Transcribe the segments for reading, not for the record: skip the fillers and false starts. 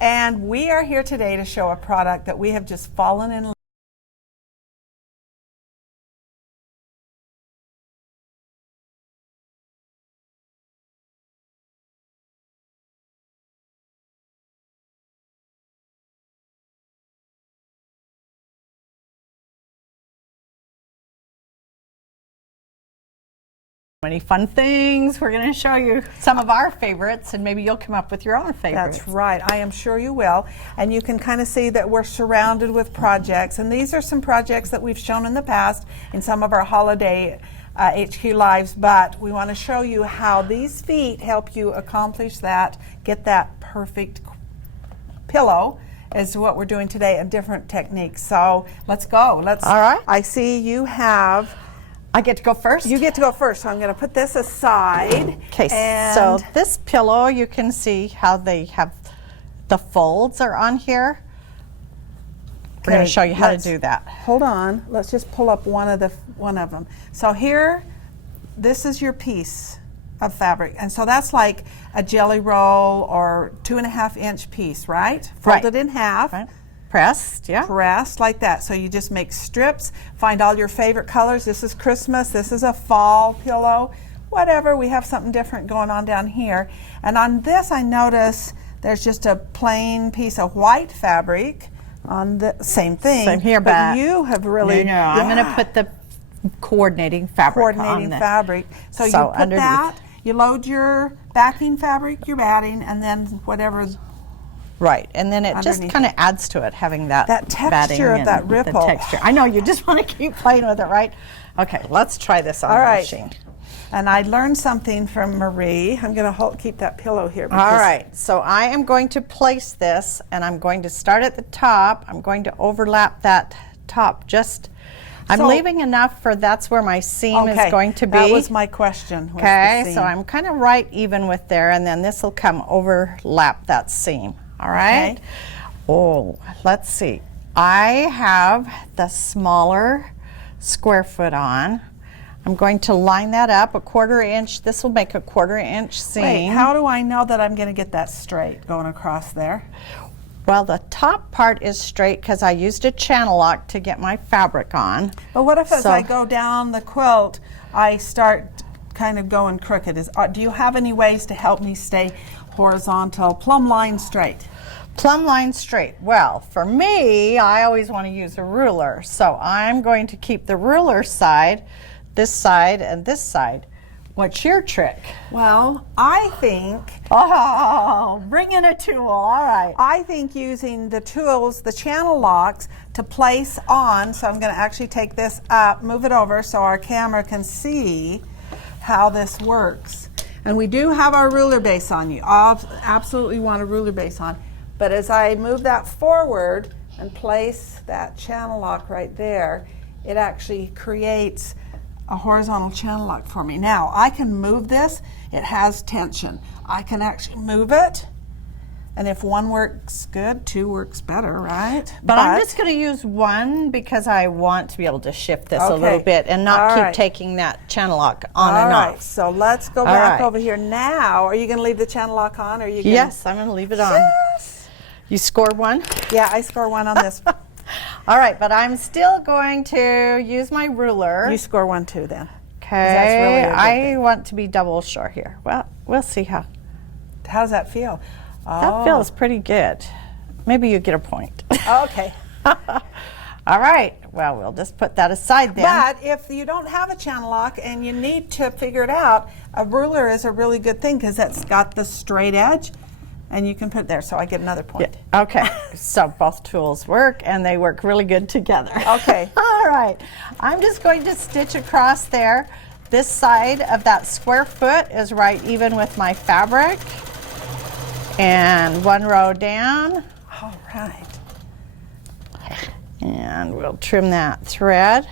And we are here today to show a product that we have just fallen in love Many fun things. We're going to show you some of our favorites, and maybe you'll come up with your own favorites. That's right. I am sure you will. And you can kind of see that we're surrounded with projects. And these are some projects that we've shown in the past in some of our holiday HQ Lives, but we want to show you how these feet help you accomplish that, get that perfect pillow, is what we're doing today, and different techniques. So let's go. All right. I see you have... I get to go first? You get to go first, so I'm going to put this aside. Okay, so this pillow, you can see how they have the folds are on here. We're going to show you how to do that. Hold on, let's just pull up one of them. So here, this is your piece of fabric, and so that's like a jelly roll or 2.5-inch piece, right? Folded in half. Right. Pressed, yeah. Pressed like that. So you just make strips, find all your favorite colors. This is Christmas, this is a fall pillow, whatever. We have something different going on down here. And on this, I notice there's just a plain piece of white fabric on the same thing. Same here, but you have really... No, I'm going to put the coordinating fabric on the fabric. So you put underneath that, you load your backing fabric, your batting, and then whatever... Right, and then it just kind of adds to it, having that texture of that ripple. The texture. I know, you just want to keep playing with it, right? Okay, let's try this on the machine. And I learned something from Marie. I'm going to keep that pillow here. All right, so I am going to place this, and I'm going to start at the top. I'm going to overlap that top just... I'm leaving enough for that's where my seam is going to be. That was my question. Okay, so I'm kind of right even with there, and then this will come overlap that seam. All right. Okay. Oh, let's see. I have the smaller square foot on. I'm going to line that up 1/4 inch. This will make a 1/4 inch seam. Wait, how do I know that I'm going to get that straight going across there? Well, the top part is straight because I used a channel lock to get my fabric on. But what if as I go down the quilt, I start kind of going crooked? Do you have any ways to help me stay horizontal, plumb line straight? Plumb line straight. Well, for me, I always want to use a ruler. So I'm going to keep the ruler side, this side, and this side. What's your trick? Well, I think... Oh, bring in a tool, all right. I think using the tools, the channel locks, to place on, so I'm going to actually take this up, move it over so our camera can see how this works. And we do have our ruler base on. You absolutely want a ruler base on. But as I move that forward and place that channel lock right there, it actually creates a horizontal channel lock for me. Now, I can move this. It has tension. I can actually move it. And if one works good, two works better, right? But I'm just going to use one because I want to be able to shift this a little bit and not keep taking that channel lock on and off. So let's go back over here now. Are you going to leave the channel lock on? Or are you gonna... Yes, I'm going to leave it on. Yes. You score one? Yeah, I score one on this. All right, but I'm still going to use my ruler. You score one too then. Okay, really I want to be double sure here. Well, we'll see how. How does that feel? That feels pretty good. Maybe you get a point. Okay. All right, well, we'll just put that aside then. But if you don't have a channel lock and you need to figure it out, a ruler is a really good thing because it's got the straight edge. And you can put it there, so I get another point. Yeah. Okay, so both tools work, and they work really good together. Okay. All right, I'm just going to stitch across there. This side of that square foot is right even with my fabric. And one row down. All right. And we'll trim that thread.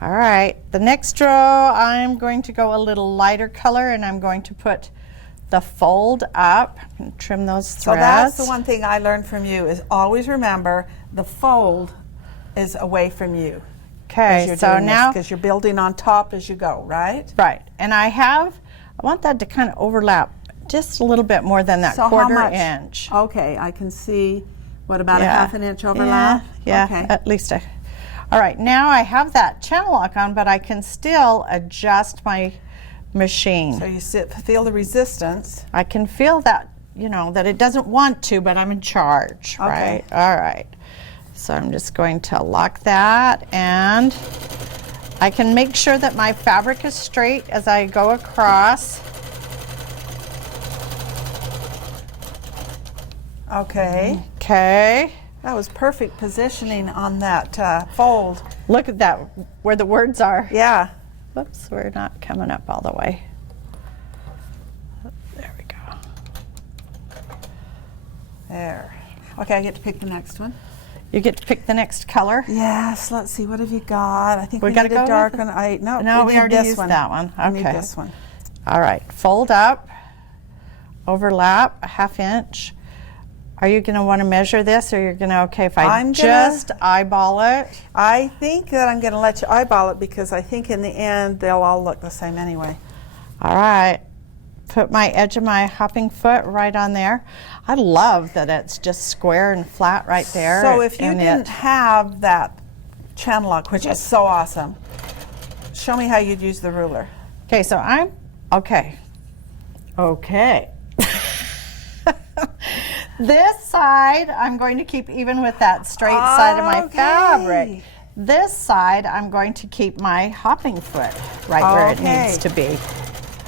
All right, the next row I'm going to go a little lighter color, and I'm going to put the fold up and trim those threads. So that's the one thing I learned from you is always remember the fold is away from you. Okay, so now because you're building on top as you go, right? Right, and I have I want that to kind of overlap just a little bit more than that So how quarter much? inch. Okay, I can see, what, about a Yeah. half an inch overlap? Yeah, Okay. at least a. All right, now I have that channel lock on, but I can still adjust my machine. So you feel the resistance. I can feel that, you know, that it doesn't want to, but I'm in charge, Okay. right? All right. So I'm just going to lock that, and I can make sure that my fabric is straight as I go across. Okay. Okay. That was perfect positioning on that fold. Look at that, where the words are. Yeah. Whoops, we're not coming up all the way. There we go. There. Okay, I get to pick the next one. You get to pick the next color. Yes, let's see, what have you got? I think We we gotta need a go dark with one. No, No, we need already this used one. that one. I need Okay. this one. All right, fold up, overlap a half inch. Are you going to want to measure this, or you're going to, okay, if I just eyeball it? I think that I'm going to let you eyeball it because I think in the end they'll all look the same anyway. All right, put my edge of my hopping foot right on there. I love that it's just square and flat right there. So if you and didn't have that channel lock, which is so awesome, show me how you'd use the ruler. Okay, so I'm, okay. This side I'm going to keep even with that straight side of my Okay. fabric. This side I'm going to keep my hopping foot right where it Okay. needs to be.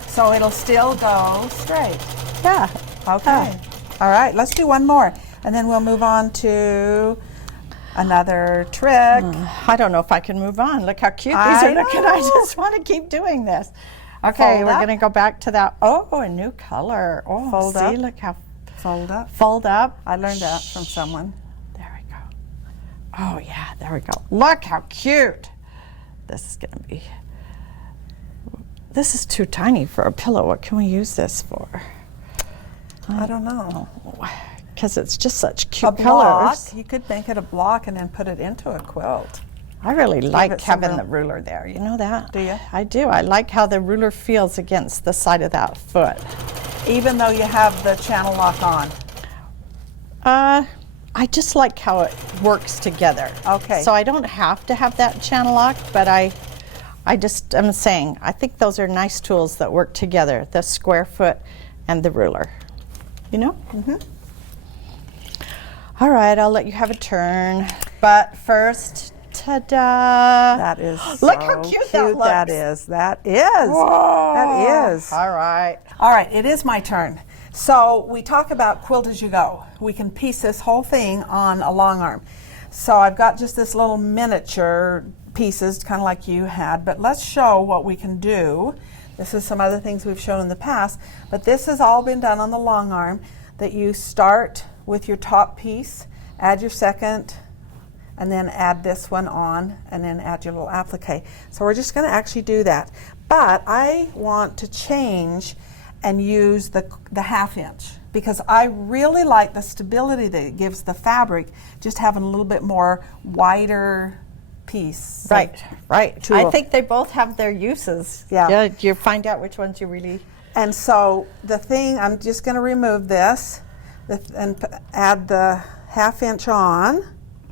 So it'll still go straight. Yeah. Okay. All right, let's do one more. And then we'll move on to another trick. I don't know if I can move on. Look how cute these are looking. I just want to keep doing this. Okay, Fold we're up. going to go back to that. Oh, a new color. Oh, Fold see, up. look how Fold up. fold up. I learned that from someone. There we go. Oh yeah, there we go. Look how cute. This is going to be. This is too tiny for a pillow. What can we use this for? I don't know. Because it's just such A cute block. colors. You could make it a block and then put it into a quilt. I really like it some having the room. ruler there. You know that? Do you? I do. I like how the ruler feels against the side of that foot. Even though you have the channel lock on. I just like how it works together. Okay. So I don't have to have that channel lock, but I'm saying, I think those are nice tools that work together, the square foot and the ruler. You know? Mm-hmm. All right, I'll let you have a turn. But first, ta-da! That is Look so how cute that looks. That is. That is. Whoa. That is. All right. All right, it is my turn. So we talk about quilt as you go. We can piece this whole thing on a long arm. So I've got just this little miniature pieces, kind of like you had, but let's show what we can do. This is some other things we've shown in the past, but this has all been done on the long arm, that you start with your top piece, add your second, and then add this one on, and then add your little applique. So we're just going to actually do that. But I want to change and use the half inch, because I really like the stability that it gives the fabric, just having a little bit more wider piece. Right, right. tool. I think they both have their uses. Yeah. You find out which ones you really. And so the thing, I'm just going to remove this and add the half inch on.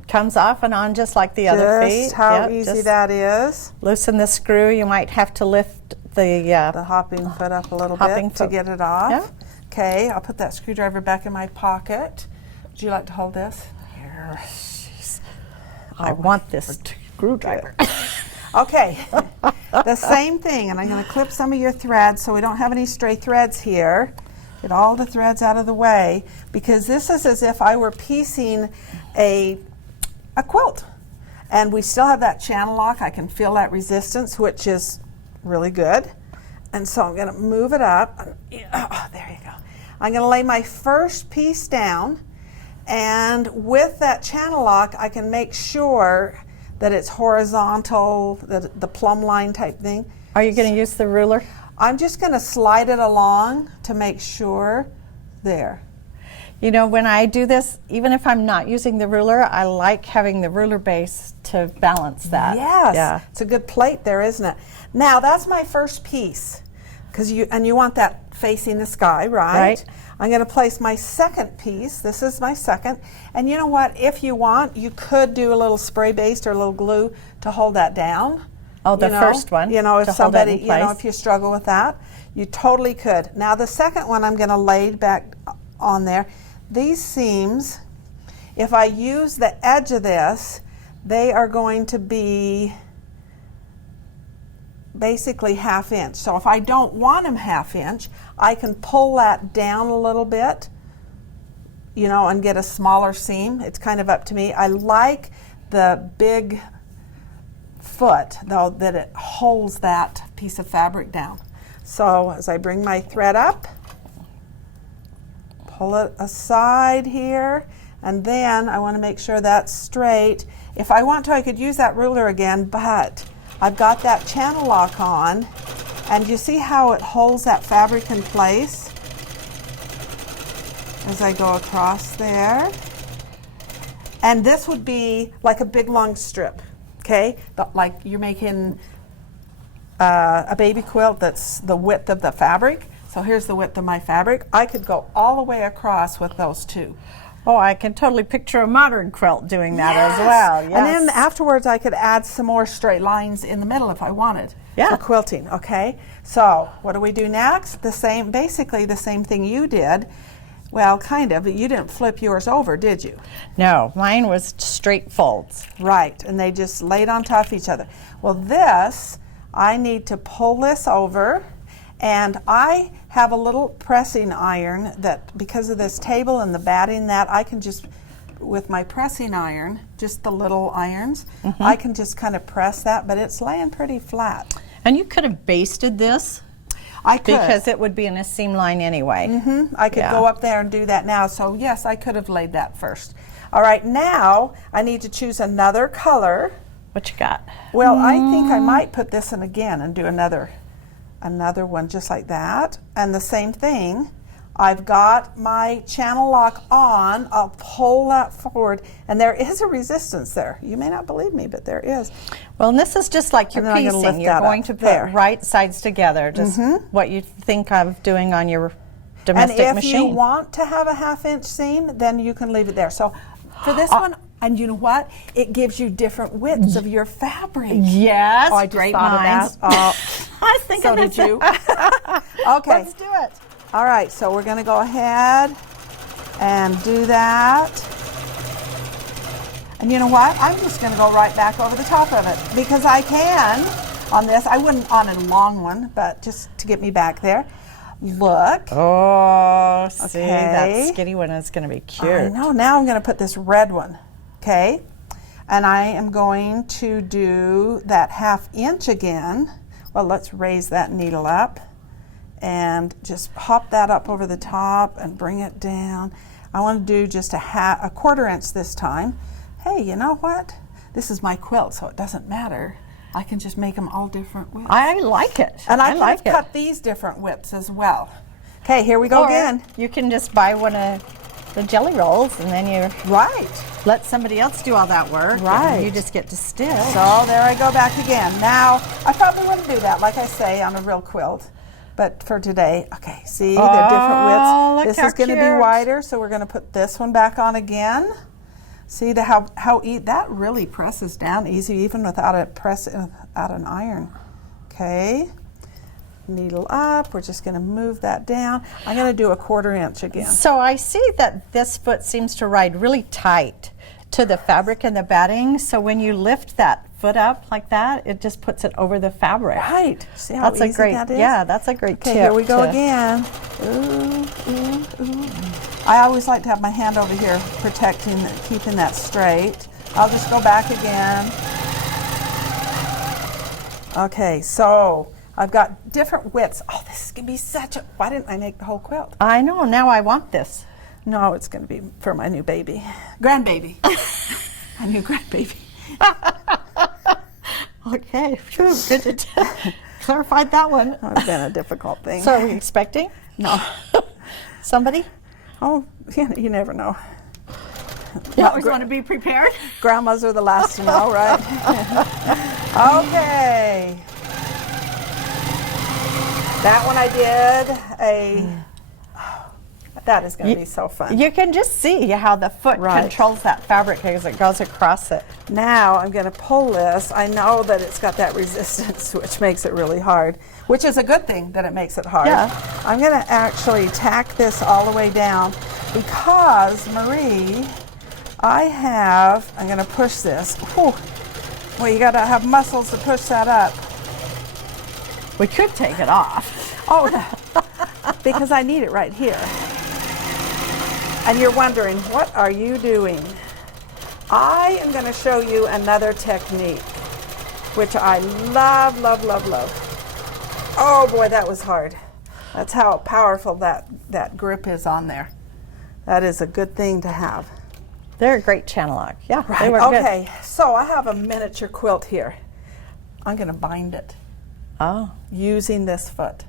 Comes off and on just like the other feet. Just how Yep, easy just that is. loosen the screw. You might have to lift the The hopping foot up a little Hopping bit to foot. get it off. Yeah. Okay, I'll put that screwdriver back in my pocket. Would you like to hold this? Here. I want this screwdriver. Okay, the same thing, and I'm going to clip some of your threads so we don't have any stray threads here. Get all the threads out of the way, because this is as if I were piecing a quilt. And we still have that channel lock. I can feel that resistance, which is really good. And so I'm going to move it up. Oh, there you go. I'm going to lay my first piece down, and with that channel lock, I can make sure that it's horizontal, the plumb line type thing. Are you going to use the ruler? I'm just going to slide it along to make sure. There. You know, when I do this, even if I'm not using the ruler, I like having the ruler base to balance that. Yes. Yeah. It's a good plate there, isn't it? Now, that's my first piece. because you want that facing the sky, right? Right. I'm going to place my second piece. This is my second. And you know what? If you want, you could do a little spray based or a little glue to hold that down. Oh, the first one. You know, if to hold that somebody, in you know, place. if you struggle with that, you totally could. Now the second one I'm going to lay back on there. These seams, if I use the edge of this, they are going to be basically 1/2 inch. So if I don't want them 1/2 inch, I can pull that down a little bit, you know, and get a smaller seam. It's kind of up to me. I like the big foot, though, that it holds that piece of fabric down. So as I bring my thread up, pull it aside here, and then I want to make sure that's straight. If I want to, I could use that ruler again, but I've got that channel lock on, and you see how it holds that fabric in place as I go across there. And this would be like a big long strip, okay? Like you're making a baby quilt that's the width of the fabric. So here's the width of my fabric. I could go all the way across with those two. Oh, I can totally picture a modern quilt doing that as well. Yes. And then afterwards I could add some more straight lines in the middle if I wanted for quilting, okay? So what do we do next? The same, basically the same thing you did. Well, kind of, but you didn't flip yours over, did you? No, mine was straight folds. Right, and they just laid on top of each other. Well, this, I need to pull this over, and I have a little pressing iron that, because of this table and the batting, that I can just, with my pressing iron, just the little irons, I can just kind of press that, but it's laying pretty flat. And you could have basted this. I could. Because it would be in a seam line anyway. I could go up there and do that now, so yes, I could have laid that first. All right, now I need to choose another color. What you got? Well, I think I might put this in again and do another one just like that. And the same thing, I've got my channel lock on. I'll pull that forward, and there is a resistance there. You may not believe me, but there is. Well, and this is just like your And then I'm gonna piecing. lift You're that going up to put there. right sides together, just what you think of doing on your domestic And if machine. you want to have a 1/2 inch seam, then you can leave it there. So for this one, and you know what? It gives you different widths of your fabric. Yes, Oh, I just great thought minds. of that. Oh, I was thinking so the did same. you? Okay. Let's do it. All right, so we're going to go ahead and do that. And you know what? I'm just going to go right back over the top of it because I can on this. I wouldn't on a long one, but just to get me back there. Look. Oh, see, Okay. that skinny one is going to be cute. I know. Now I'm going to put this red one, okay? And I am going to do that 1/2 inch again. Well, let's raise that needle up and just hop that up over the top and bring it down. I want to do just a 1/4 inch this time. Hey, you know what? This is my quilt, so it doesn't matter. I can just make them all different widths. I like it. And I like could cut these different widths as well. Okay, here we go Or again. You can just buy one of the jelly rolls and then you Right. let somebody else do all that work. Right. And you just get to stitch. So there I go back again. Now, I probably wouldn't do that, like I say, on a real quilt. But for today, okay, see, they're different widths. Look This how is going to be cute. wider, so we're going to put this one back on again. See that really presses down easy, even without without an iron. Okay, needle up. We're just going to move that down. I'm going to do a 1/4 inch again. So I see that this foot seems to ride really tight to the fabric and the batting. So when you lift that foot up like that, it just puts it over the fabric. Right. See how That's easy a great, that is? yeah, that's a great Okay, tip. here we go to- again. Ooh, ooh, ooh. I always like to have my hand over here protecting, keeping that straight. I'll just go back again. Okay, so I've got different widths. Oh, this is going to be such a, why didn't I make the whole quilt? I know, now I want this. No, it's going to be for my new baby. Grandbaby. My new grandbaby. Okay, phew, good to clarified that one. It's been a difficult thing. So are we expecting? No. Somebody? Oh, you never know. You always want to be prepared. Grandmas are the last to know, right? Okay. That one I did that is going to be so fun. You can just see how the foot controls that fabric as it goes across it. Now I'm going to pull this. I know that it's got that resistance, which makes it really hard, which is a good thing that it makes it hard. Yeah. I'm going to actually tack this all the way down because, Marie, I'm going to push this. Whew. Well, you got to have muscles to push that up. We could take it off. Oh, because I need it right here. And you're wondering, what are you doing? I am going to show you another technique, which I love, love, love, love. Oh boy, that was hard. That's how powerful that grip is on there. That is a good thing to have. They're a great channel lock. Yeah, Right. they work Okay, so I have a miniature quilt here. I'm going to bind it using this foot.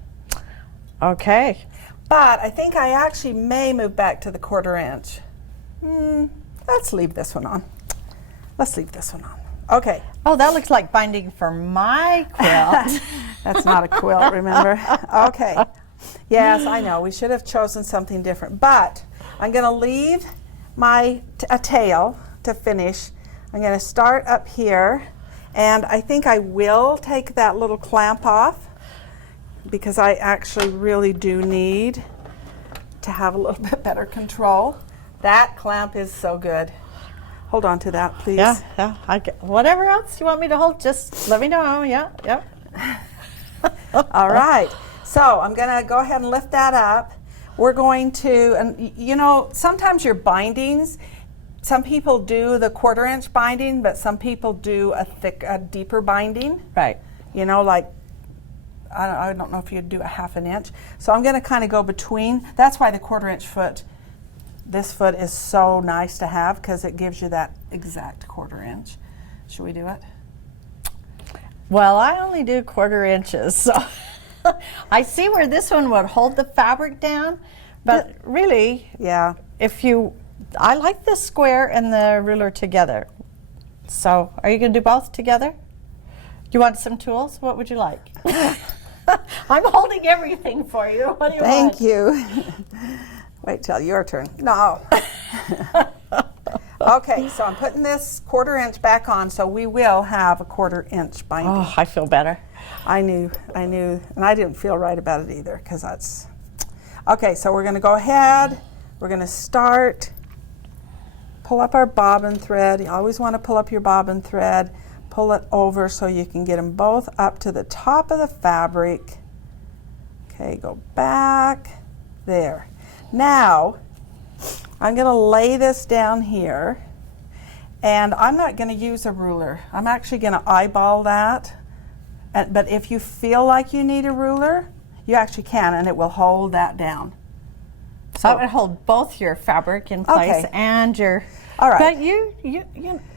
Okay. But I think I actually may move back to the 1/4 inch. Let's leave this one on. Let's leave this one on. Okay. Oh, that looks like binding for my quilt. That's not a quilt, remember? Okay. Yes, I know. We should have chosen something different. But I'm going to leave a tail to finish. I'm going to start up here. And I think I will take that little clamp off, because I actually really do need to have a little bit better control. That clamp is so good. Hold on to that, please. Yeah. Whatever else you want me to hold, just let me know. Yeah. All right. So I'm going to go ahead and lift that up. We're going to, and you know, sometimes your bindings, some people do the 1/4 inch binding, but some people do a deeper binding. Right. You know, like, I don't know if you'd do a 1/2 inch. So I'm going to kind of go between. That's why the 1/4 inch foot, this foot is so nice to have, because it gives you that exact 1/4 inch. Should we do it? Well, I only do 1/4 inches, so I see where this one would hold the fabric down, but really, Yeah. I like the square and the ruler together. So, are you going to do both together? You want some tools? What would you like? I'm holding everything for you. What do you want? Thank you. Wait till your turn. No. Okay, so I'm putting this 1/4 inch back on, so we will have a 1/4 inch binding. Oh, I feel better. I knew, and I didn't feel right about it either, because that's... Okay, so we're going to go ahead. We're going to start, pull up our bobbin thread. You always want to pull up your bobbin thread. Pull it over so you can get them both up to the top of the fabric. Okay, go back. There. Now, I'm going to lay this down here, and I'm not going to use a ruler. I'm actually going to eyeball that. But if you feel like you need a ruler, you actually can, and it will hold that down. So it would hold both your fabric in place and your... All right. But you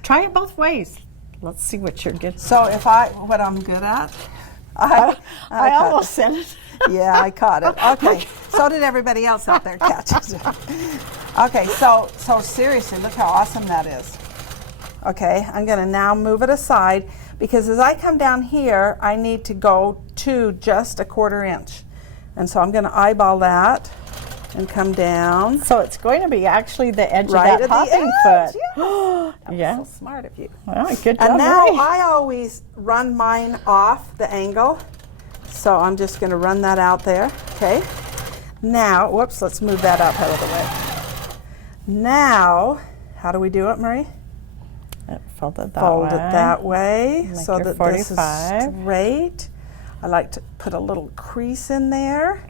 try it both ways. Let's see what you're good. So what I'm good at, I almost said it. Yeah, I caught it. Okay, so did everybody else out there catch it. Okay, so seriously, look how awesome that is. Okay, I'm going to now move it aside, because as I come down here, I need to go to just a 1/4 inch. And so I'm going to eyeball that and come down. So it's going to be actually the edge Right of that at the hopping edge, foot. That Yeah. was so smart of you. Well, good job, And now Marie. I always run mine off the angle. So I'm just going to run that out there. Okay. Now, whoops, let's move that up out of the way. Now, how do we do it, Marie? Fold it that Fold way. it that way, Like so your that 45. this is straight. I like to put a little crease in there.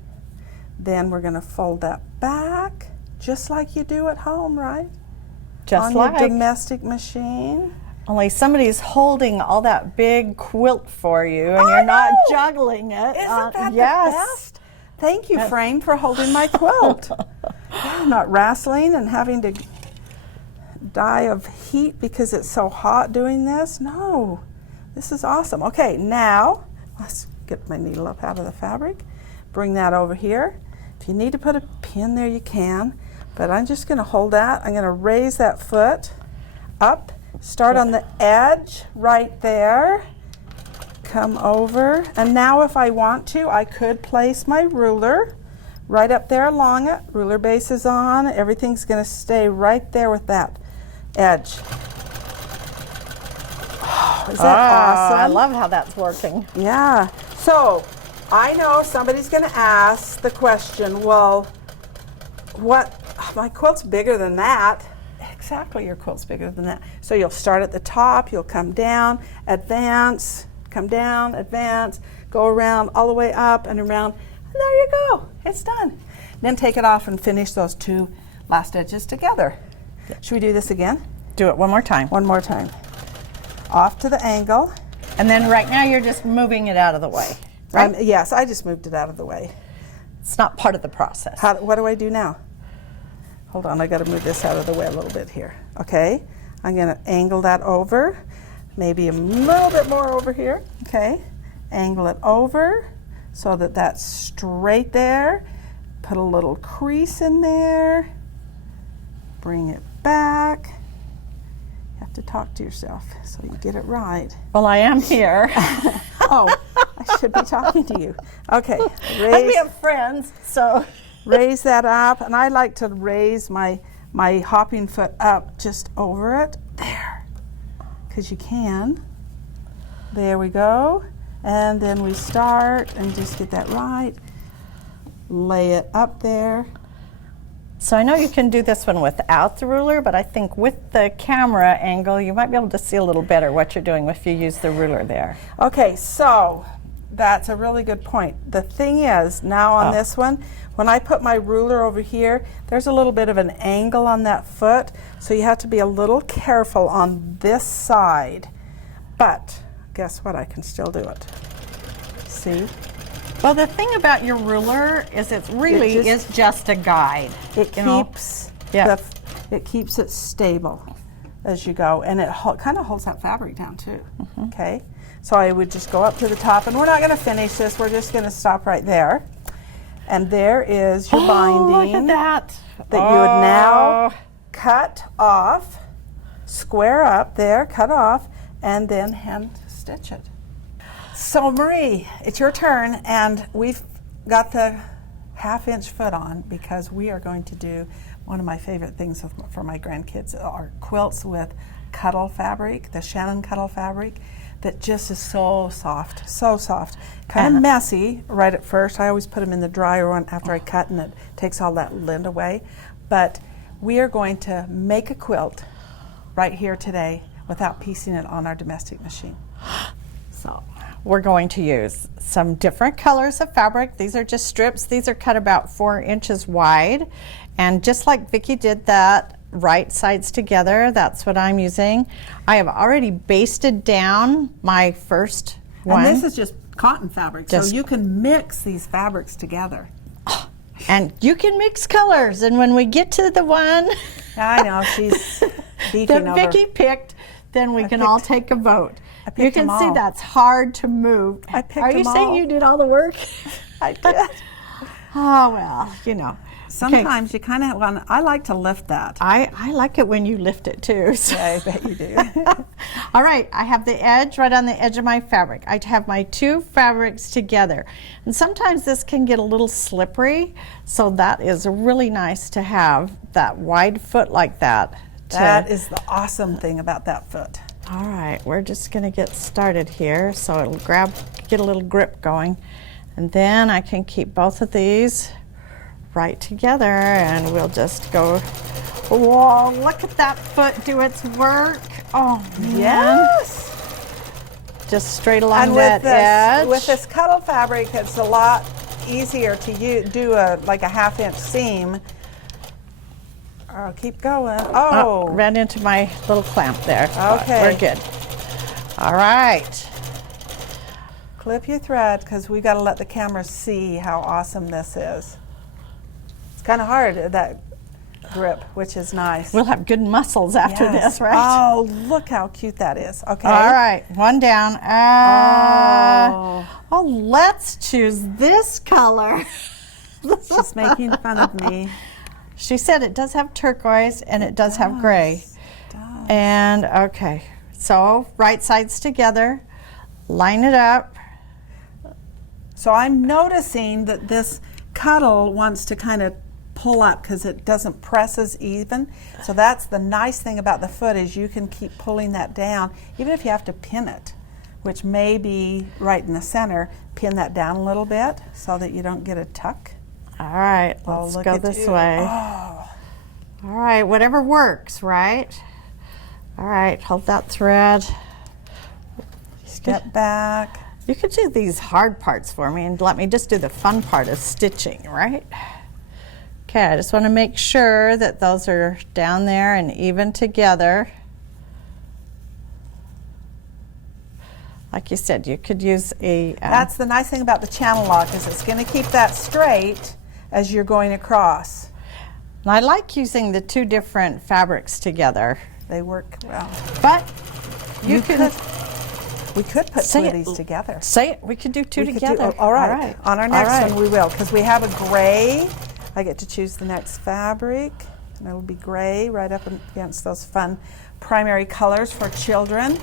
Then we're going to fold that back, just like you do at home, right? Just On like. your domestic machine. Only somebody's holding all that big quilt for you, and you're not juggling it. Isn't that yes. the best? Thank you, Frame, for holding my quilt. I'm not wrestling and having to die of heat because it's so hot doing this. No, this is awesome. Okay, now let's get my needle up out of the fabric. Bring that over here. If you need to put a pin there, you can. But I'm just going to hold that. I'm going to raise that foot up. Start on the edge right there. come over, and now if I want to, I could place my ruler right up there along it. Ruler base is on. Everything's going to stay right there with that edge. Oh, is that awesome? I love how that's working. Yeah. So I know somebody's going to ask the question, well, my quilt's bigger than that. Exactly, your quilt's bigger than that. So you'll start at the top, you'll come down, advance, come down, advance, go around all the way up and around, and there you go. It's done. Then take it off and finish those two last edges together. Should we do this again? Do it one more time. One more time. Off to the angle. And then right now you're just moving it out of the way, right? Yes, I just moved it out of the way. It's not part of the process. What do I do now? Hold on, I got to move this out of the way a little bit here. Okay, I'm going to angle that over, maybe a little bit more over here. Okay, angle it over so that that's straight there. Put a little crease in there. Bring it back. You have to talk to yourself so you get it right. Well, I am here. Oh, I should be talking to you. Okay, And we have friends, so. Raise that up, and I like to raise my hopping foot up just over it. There, because you can. There we go. And then we start and just get that right. Lay it up there. So I know you can do this one without the ruler, but I think with the camera angle, you might be able to see a little better what you're doing if you use the ruler there. Okay, so that's a really good point. The thing is, now on this one, when I put my ruler over here, there's a little bit of an angle on that foot, so you have to be a little careful on this side. But guess what? I can still do it. See? Well, the thing about your ruler is it really is just a guide. It keeps it keeps it stable as you go, and it kind of holds that fabric down too. Okay, so I would just go up to the top, and we're not going to finish this. We're just going to stop right there, and there is your binding. Look at that! You would now cut off, square up there, cut off, and then hand stitch it. So Marie, it's your turn, and we've got the 1/2 inch foot on because we are going to do one of my favorite things for my grandkids are quilts with Cuddle Fabric, the Shannon Cuddle Fabric, that just is so soft, so soft. Kind of messy right at first. I always put them in the dryer after I cut, and it takes all that lint away. But we are going to make a quilt right here today without piecing it on our domestic machine. So we're going to use some different colors of fabric. These are just strips. These are cut about 4 inches wide. And just like Vicki did that, right sides together, that's what I'm using. I have already basted down my first one. And this is just cotton fabric, so you can mix these fabrics together. And you can mix colors. And when we get to the one I know, she's beefing that over. Vicki picked, then we can all take a vote. You can them see all. that's hard to move. I picked Are you them saying all. you did all the work? I did. Oh, well, you know. Sometimes you kind of want, I like to lift that. I like it when you lift it too. So. Yeah, I bet you do. All right, I have the edge right on the edge of my fabric. I have my two fabrics together. And sometimes this can get a little slippery, so that is really nice to have that wide foot like that. That is the awesome thing about that foot. All right, we're just going to get started here so it'll get a little grip going. And then I can keep both of these right together and we'll just go. Whoa, look at that foot do its work. Oh, man. Yes. Just straight along And that edge. with this Cuddle Fabric, it's a lot easier to do like a 1/2 inch seam. Oh, keep going. Oh. Ran into my little clamp there. Okay. We're good. All right. Clip your thread because we got to let the camera see how awesome this is. It's kind of hard, that grip, which is nice. We'll have good muscles after Yes. this, right? Oh, look how cute that is. Okay. All right, one down. Oh, let's choose this color. She's making fun of me. She said it does have turquoise and it does have gray. It does. And okay, so right sides together. line it up. So I'm noticing that this Cuddle wants to kind of pull up because it doesn't press as even. So that's the nice thing about the foot, is you can keep pulling that down, even if you have to pin it, which may be right in the center. Pin that down a little bit so that you don't get a tuck. All right, let's go this way. Oh. All right, whatever works, right? All right, hold that thread. Step back. You could do these hard parts for me and let me just do the fun part of stitching, right? Okay, I just want to make sure that those are down there and even together. Like you said, you could use a... That's the nice thing about the channel lock, is it's going to keep that straight as you're going across. And I like using the two different fabrics together. They work well. But we could put two of these together. Say it. We could do two together. All right. On our next one we will, because we have a gray. I get to choose the next fabric, and it'll be gray right up against those fun primary colors for children.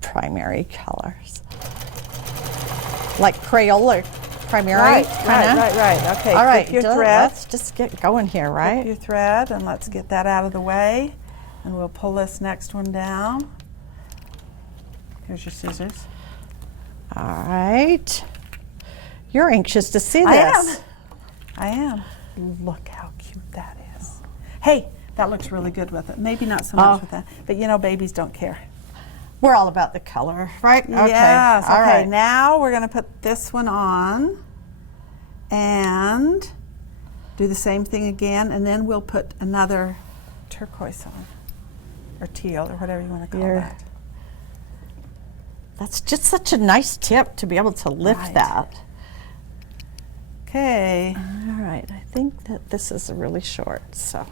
Primary colors. Like Crayola primary. Right. Okay. All right. Your thread. Let's just get going here, right? Clip your thread, and let's get that out of the way. And we'll pull this next one down. Here's your scissors. All right. You're anxious to see this. I am. Look how cute that is. Hey, that looks really good with it. Maybe not so much with that, but you know, babies don't care. We're all about the color, right? Okay. Yes. All okay. right. Now we're going to put this one on and do the same thing again, and then we'll put another turquoise on, or teal, or whatever you want to call that. That's just such a nice tip to be able to lift that. Okay. All right. I think that this is really short, so.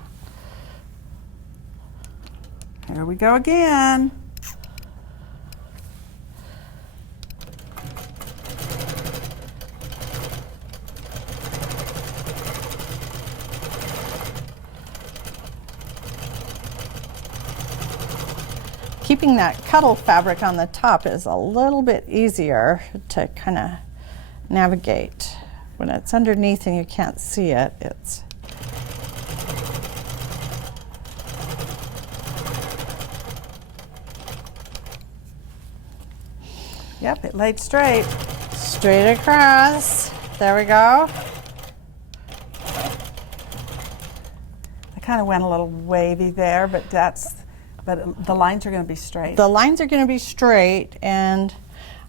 Here we go again. Keeping that Cuddle fabric on the top is a little bit easier to kind of navigate. When it's underneath and you can't see it, it's... Yep, it laid straight. Straight across. There we go. I kind of went a little wavy there, but the lines are going to be straight. The lines are going to be straight, and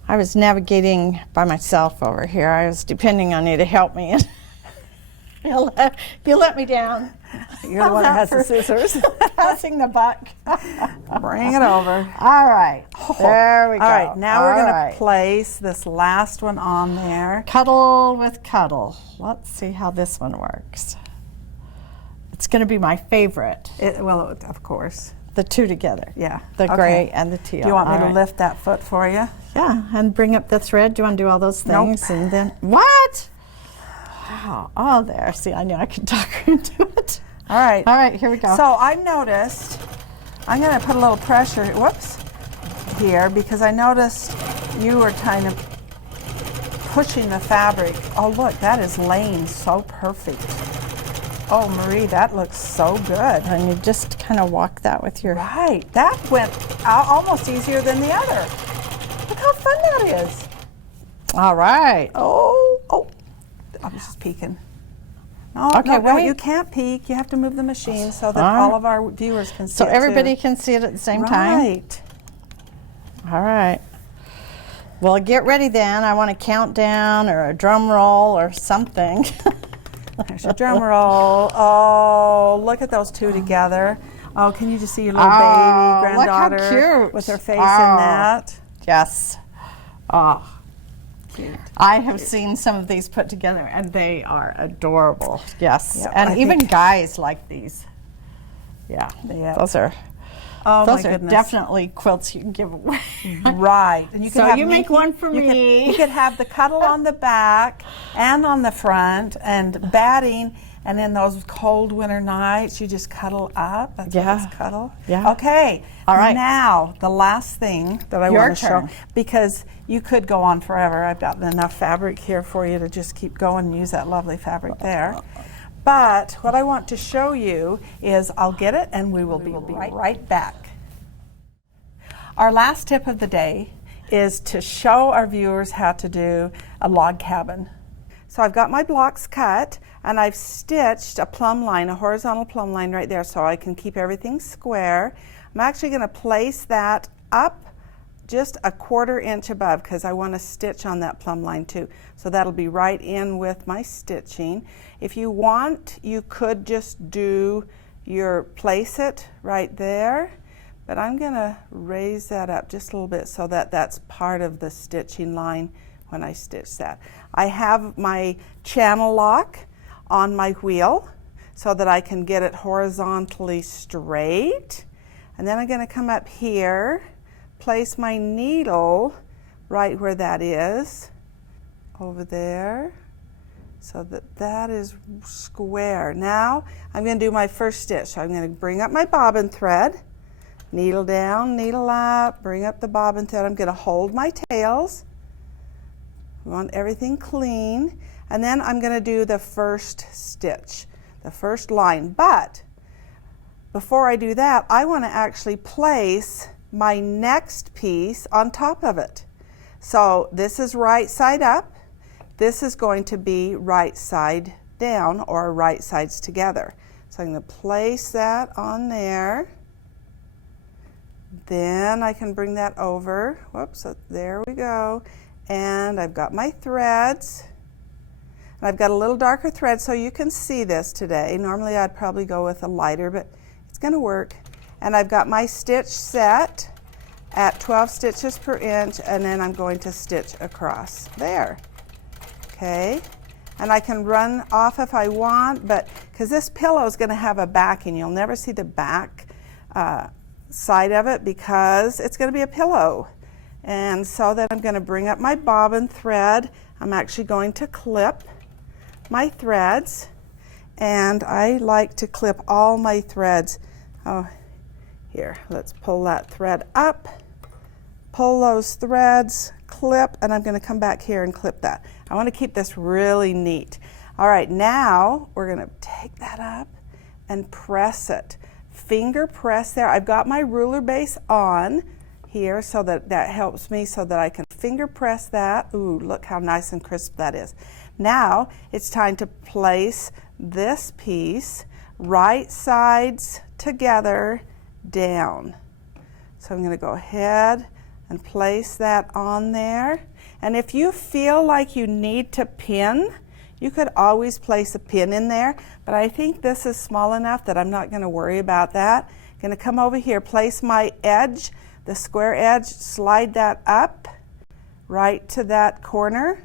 I was navigating by myself over here. I was depending on you to help me. You let me down. You're the one that has the scissors. Passing the buck. Bring it over. All right. There we go. All right, now we're going to place this last one on there. Cuddle with Cuddle. Let's see how this one works. It's going to be my favorite. Well, of course. The two together. Yeah. The gray and the teal. Do you want me to lift that foot for you? Yeah, and bring up the thread. Do you want to do all those things? Nope. And then, what? Wow. Oh, there. See, I knew I could talk her into it. All right. All right, here we go. So I noticed, I'm going to put a little pressure, here, because I noticed you were kind of pushing the fabric. Oh, look, that is laying so perfect. Oh, Marie, that looks so good. And you just kind of walk that with your... Right. That went almost easier than the other. Look how fun that is. All right. Oh. I was just peeking. No, okay, no, you can't peek. You have to move the machine so that all of our viewers can see it so everybody too. Can see it at the same time? Right. All right. Well, get ready then. I want a countdown or a drum roll or something. There's your drum roll. Oh, look at those two together. Oh, can you just see your little baby granddaughter look how cute. with her face in that? Yes. Oh, Cute. I have seen some of these put together, and they are adorable. Yes, Yep, and I even think- guys like these. Yeah, Yep. those are Oh, those my are goodness. definitely quilts you can give away. Right. And you can So have you make one for me. You could have the Cuddle on the back and on the front and batting, And in those cold winter nights, you just cuddle up. That's Yeah. what it's cuddle. Yeah. Okay. All right. Now, the last thing that I Your want to show, turn. because you could go on forever. I've got enough fabric here for you to just keep going and use that lovely fabric there. But what I want to show you is I'll get it and we will be right back. Our last tip of the day is to show our viewers how to do a log cabin. So I've got my blocks cut and I've stitched a plumb line, a horizontal plumb line right there so I can keep everything square. I'm actually going to place that up just a 1/4 inch above because I want to stitch on that plumb line too. So that'll be right in with my stitching. If you want, you could just place it right there, but I'm going to raise that up just a little bit so that that's part of the stitching line when I stitch that. I have my channel lock on my wheel so that I can get it horizontally straight. And then I'm going to come up here, place my needle right where that is, over there, so that that is square. Now I'm going to do my first stitch. So I'm going to bring up my bobbin thread, needle down, needle up, bring up the bobbin thread. I'm going to hold my tails. We want everything clean. And then I'm going to do the first stitch, the first line. But before I do that, I want to actually place my next piece on top of it. So this is right side up. This is going to be right side down, or right sides together. So I'm going to place that on there. Then I can bring that over. Whoops, so there we go. And I've got my threads. And I've got a little darker thread so you can see this today. Normally I'd probably go with a lighter, but it's going to work. And I've got my stitch set at 12 stitches per inch, and then I'm going to stitch across there. Okay, and I can run off if I want, but because this pillow is going to have a backing, you'll never see the back side of it because it's going to be a pillow. And so then I'm going to bring up my bobbin thread. I'm actually going to clip my threads, and I like to clip all my threads. Oh, here, let's pull that thread up, pull those threads, clip, and I'm going to come back here and clip that. I want to keep this really neat. All right, now we're going to take that up and press it. Finger press there. I've got my ruler base on here so that helps me so that I can finger press that. Ooh, look how nice and crisp that is. Now it's time to place this piece right sides together down. So I'm going to go ahead and place that on there. And if you feel like you need to pin, you could always place a pin in there, but I think this is small enough that I'm not going to worry about that. I'm going to come over here, place my edge, the square edge, slide that up right to that corner,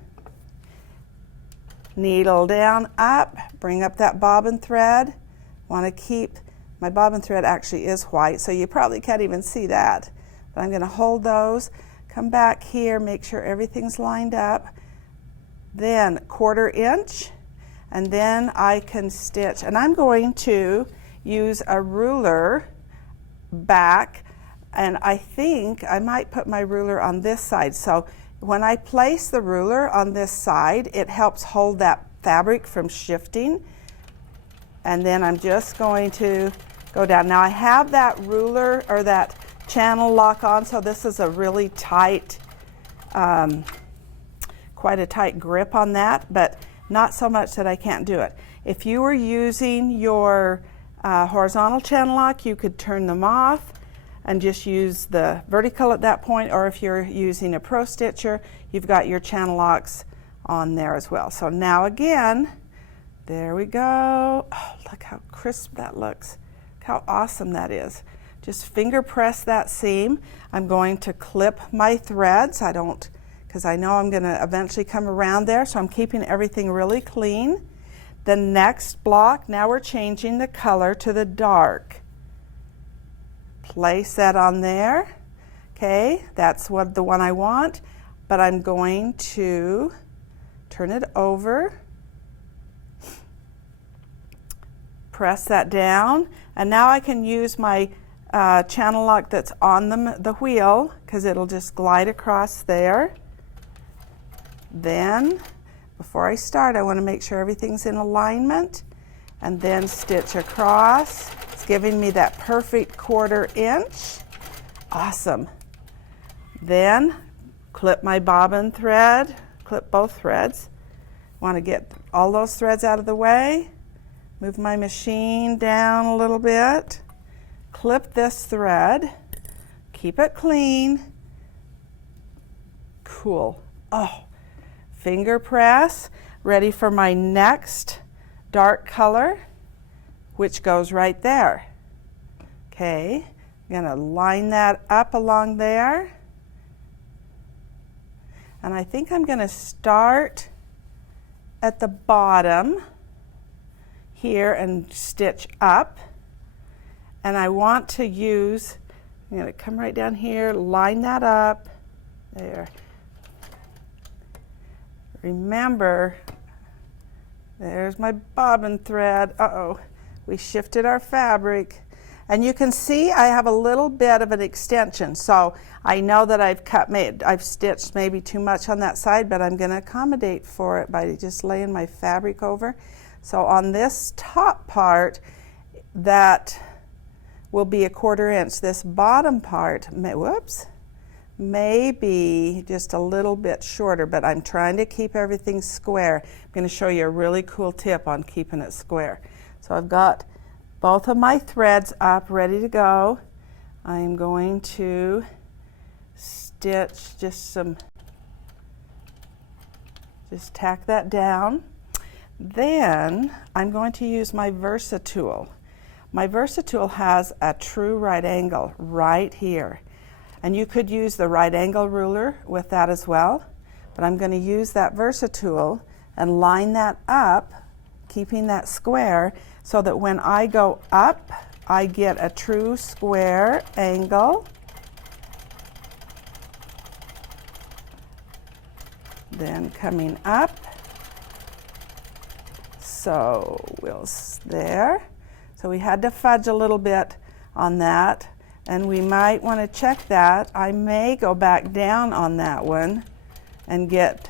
needle down, up, bring up that bobbin thread. Want to keep, my bobbin thread actually is white, so you probably can't even see that. But I'm going to hold those, come back here, make sure everything's lined up, then 1/4 inch, and then I can stitch. And I'm going to use a ruler back, and I think I might put my ruler on this side. So when I place the ruler on this side, it helps hold that fabric from shifting. And then I'm just going to go down. Now I have that ruler or that channel lock on, so this is a really tight, quite a tight grip on that, but not so much that I can't do it. If you were using your horizontal channel lock, you could turn them off and just use the vertical at that point, or if you're using a Pro Stitcher, you've got your channel locks on there as well. So now again, there we go. Oh, look how crisp that looks. Look how awesome that is. Just finger press that seam. I'm going to clip my threads. Because I know I'm going to eventually come around there, so I'm keeping everything really clean. The next block, now we're changing the color to the dark. Place that on there. Okay, that's the one I want, but I'm going to turn it over. press that down, and now I can use my channel lock that's on the wheel, because it'll just glide across there. Then, before I start, I want to make sure everything's in alignment, and then stitch across. It's giving me that perfect 1/4 inch. Awesome. Then clip my bobbin thread, clip both threads. Want to get all those threads out of the way. Move my machine down a little bit. Clip this thread. Keep it clean. Cool. Oh, finger press. Ready for my next dark color, which goes right there. Okay, I'm going to line that up along there. And I think I'm going to start at the bottom here and stitch up. And I want to use, I'm going to come right down here, line that up. There. Remember, there's my bobbin thread. Uh-oh, we shifted our fabric. And you can see I have a little bit of an extension. So I know that I've stitched maybe too much on that side, but I'm going to accommodate for it by just laying my fabric over. So on this top part, that will be a 1/4 inch. This bottom part, may be just a little bit shorter, but I'm trying to keep everything square. I'm going to show you a really cool tip on keeping it square. So I've got both of my threads up, ready to go. I am going to stitch just tack that down. Then I'm going to use my Versa tool. My Versa tool has a true right angle right here. And you could use the right angle ruler with that as well. But I'm going to use that Versa tool and line that up, keeping that square, so that when I go up, I get a true square angle. Then coming up, so there. So we had to fudge a little bit on that, and we might want to check that. I may go back down on that one and get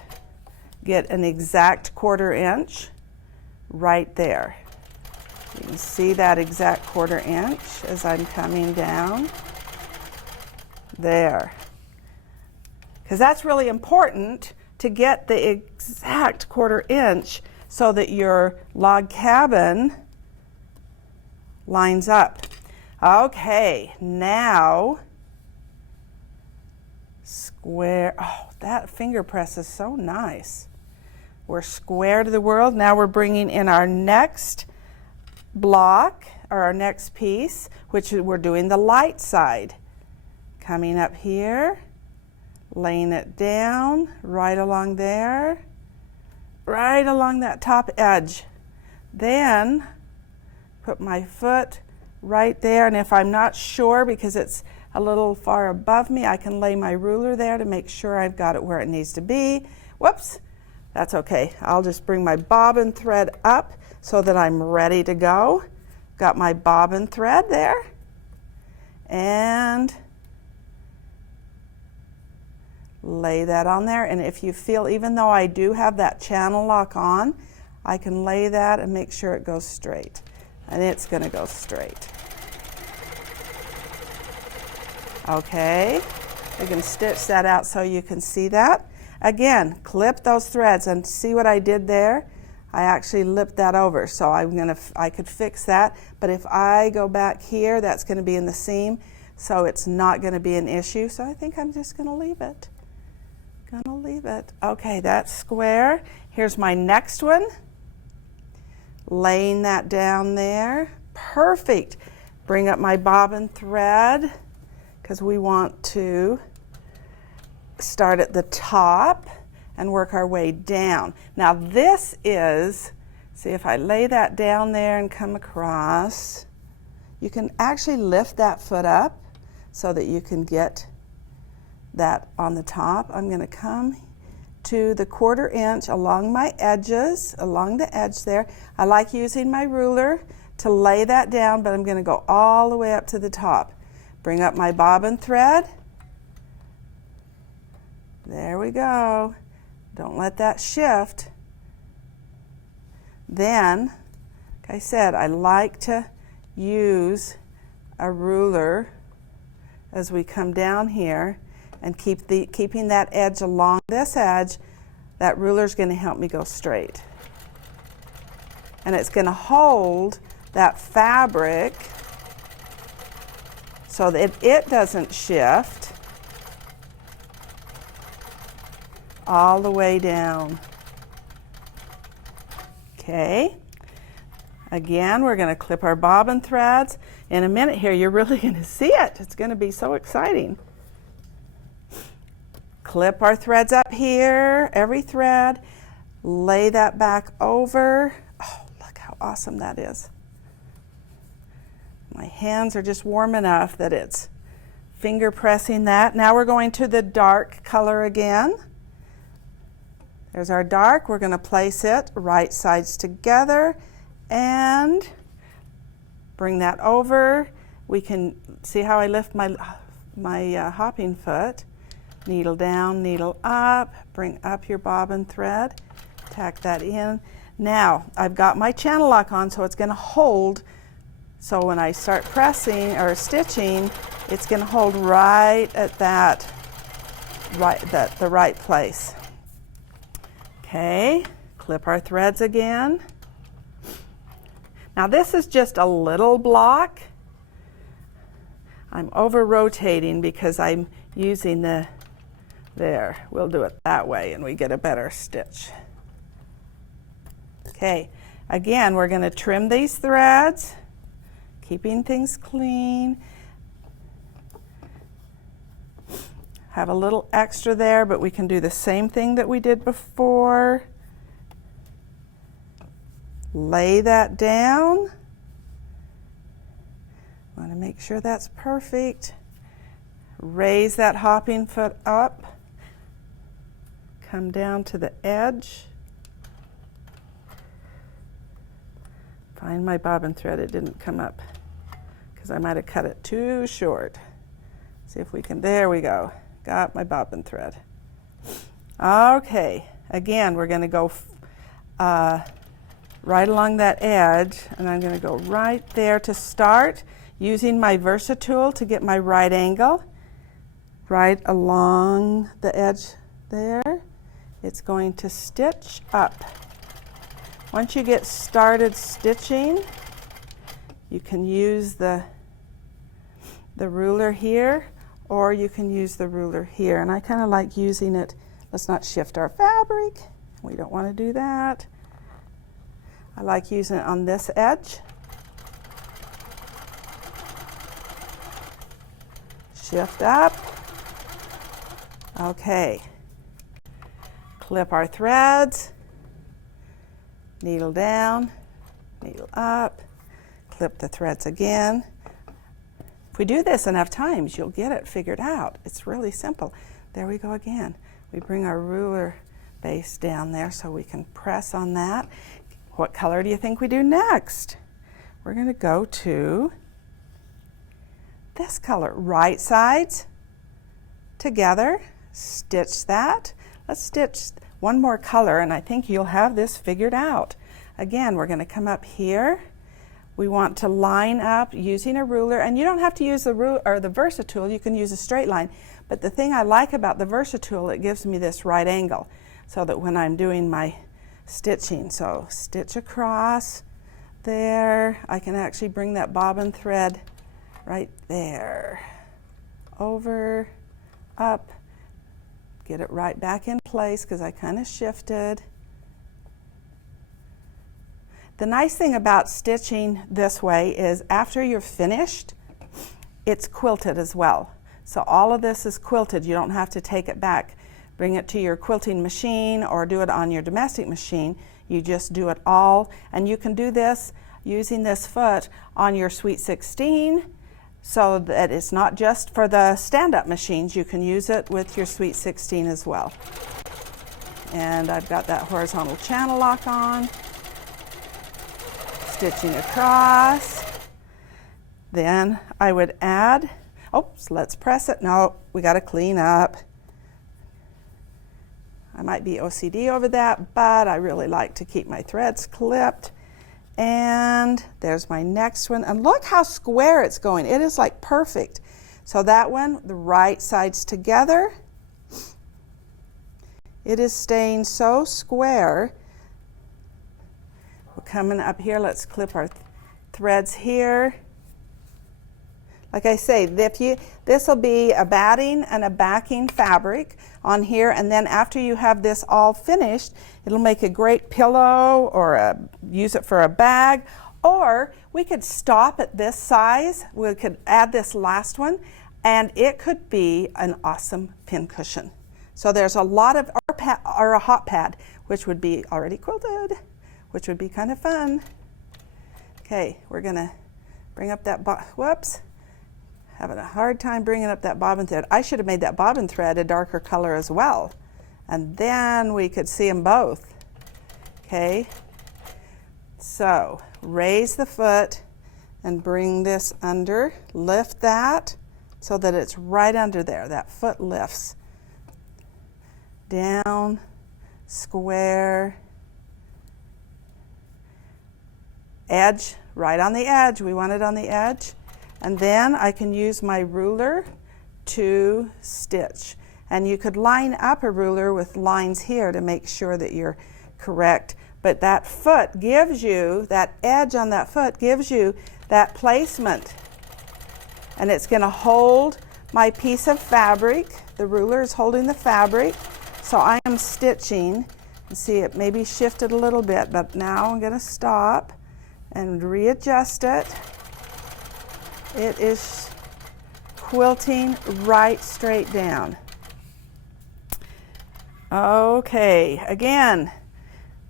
an exact 1/4 inch right there. You can see that exact 1/4 inch as I'm coming down there. Because that's really important to get the exact 1/4 inch so that your log cabin lines up. Okay, now square. Oh, that finger press is so nice. We're square to the world. Now we're bringing in our next block, or our next piece, which we're doing the light side. Coming up here, laying it down right along there, right along that top edge. Then put my foot right there, and if I'm not sure because it's a little far above me, I can lay my ruler there to make sure I've got it where it needs to be. Whoops, that's okay. I'll just bring my bobbin thread up so that I'm ready to go. Got my bobbin thread there, and lay that on there. And if you feel, even though I do have that channel lock on, I can lay that and make sure it goes straight. And it's going to go straight. Okay, we can stitch that out so you can see that. Again, clip those threads, and see what I did there? I actually lipped that over, so I could fix that. But if I go back here, that's going to be in the seam, so it's not going to be an issue. So I think I'm just going to leave it. Okay, that's square. Here's my next one. Laying that down there. Perfect. Bring up my bobbin thread, because we want to start at the top and work our way down. Now this is, see if I lay that down there and come across, you can actually lift that foot up so that you can get that on the top. I'm going to come to the 1/4 inch along my edges, along the edge there. I like using my ruler to lay that down, but I'm going to go all the way up to the top. Bring up my bobbin thread. There we go. Don't let that shift. Then, like I said, I like to use a ruler as we come down here and keeping that edge along this edge. That ruler is going to help me go straight. And it's going to hold that fabric so that it doesn't shift all the way down. Okay. Again, we're going to clip our bobbin threads. In a minute here, you're really going to see it. It's going to be so exciting. Clip our threads up here, every thread. Lay that back over. Oh, look how awesome that is. My hands are just warm enough that it's finger pressing that. Now we're going to the dark color again. There's our dark. We're going to place it right sides together and bring that over. We can see how I lift my hopping foot. Needle down, needle up, bring up your bobbin thread, tack that in. Now I've got my channel lock on, so it's going to hold. So when I start pressing or stitching, it's going to hold right at the right place. Okay, clip our threads again. Now this is just a little block. I'm over rotating because I'm using there. We'll do it that way and we get a better stitch. Okay, again, we're going to trim these threads, keeping things clean. Have a little extra there, but we can do the same thing that we did before. Lay that down. Want to make sure that's perfect. Raise that hopping foot up. Come down to the edge. Find my bobbin thread. It didn't come up because I might have cut it too short. See if we can, there we go. Got my bobbin thread. Okay, again, we're going to go right along that edge, and I'm going to go right there to start, using my Versa tool to get my right angle. Right along the edge there. It's going to stitch up. Once you get started stitching, you can use the ruler here, or you can use the ruler here. And I kind of like using it. Let's not shift our fabric. We don't want to do that. I like using it on this edge. Shift up. Okay. Clip our threads. Needle down, needle up, clip the threads again. If we do this enough times, you'll get it figured out. It's really simple. There we go again. We bring our ruler base down there so we can press on that. What color do you think we do next? We're going to go to this color. Right sides together, stitch that. Let's stitch one more color, and I think you'll have this figured out. Again, we're going to come up here. We want to line up using a ruler, and you don't have to use the Versa tool. You can use a straight line. But the thing I like about the Versa tool, it gives me this right angle, so that when I'm doing my stitching, so stitch across there, I can actually bring that bobbin thread right there, over, up. Get it right back in place because I kind of shifted. The nice thing about stitching this way is after you're finished, it's quilted as well. So all of this is quilted. You don't have to take it back, bring it to your quilting machine or do it on your domestic machine. You just do it all, and you can do this using this foot on your Sweet 16. So that it's not just for the stand-up machines. You can use it with your Sweet 16 as well. And I've got that horizontal channel lock on. stitching across. Then I would add, oops, let's press it. No, we got to clean up. I might be OCD over that, but I really like to keep my threads clipped. And there's my next one. And look how square it's going. It is like perfect. So that one, the right sides together. It is staying so square. We're coming up here. Let's clip our threads here. Like I say, this will be a batting and a backing fabric on here, and then after you have this all finished, it'll make a great pillow or use it for a bag, or we could stop at this size. We could add this last one, and it could be an awesome pincushion. So there's a lot of, or a hot pad, which would be already quilted, which would be kind of fun. Okay, we're gonna bring up that, whoops. Having a hard time bringing up that bobbin thread. I should have made that bobbin thread a darker color as well. And then we could see them both. Okay, so raise the foot and bring this under. Lift that so that it's right under there. That foot lifts. Down, square, edge, right on the edge. We want it on the edge. And then I can use my ruler to stitch. And you could line up a ruler with lines here to make sure that you're correct. But that foot gives you, that edge on that foot gives you that placement. And it's going to hold my piece of fabric. The ruler is holding the fabric. So I am stitching. You see it maybe shifted a little bit, but now I'm going to stop and readjust it. It is quilting right straight down. Okay, again,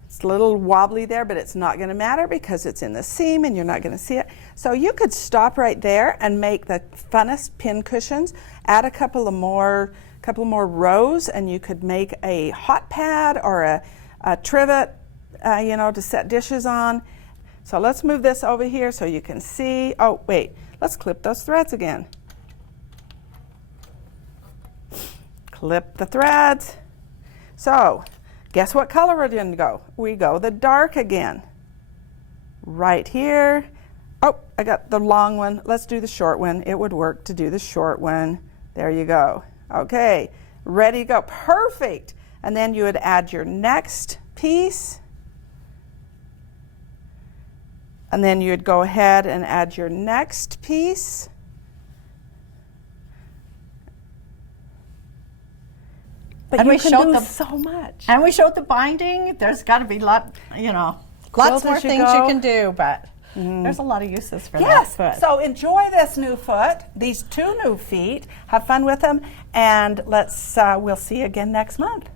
it's a little wobbly there, but it's not going to matter because it's in the seam and you're not going to see it. So you could stop right there and make the funnest pin cushions. Add a couple more rows, and you could make a hot pad or a trivet, to set dishes on. So let's move this over here so you can see. Oh, wait. Let's clip those threads again. Clip the threads. So, guess what color we're going to go? We go the dark again. Right here. Oh, I got the long one. Let's do the short one. It would work to do the short one. There you go. Okay, ready to go. Perfect. And then you would add your next piece. And then you'd go ahead and add your next piece. But and you we can showed do the, so much. And we showed the binding. There's got to be lots more things you can do, but there's a lot of uses for that foot. So enjoy this new foot, these two new feet. Have fun with them, and we'll see you again next month.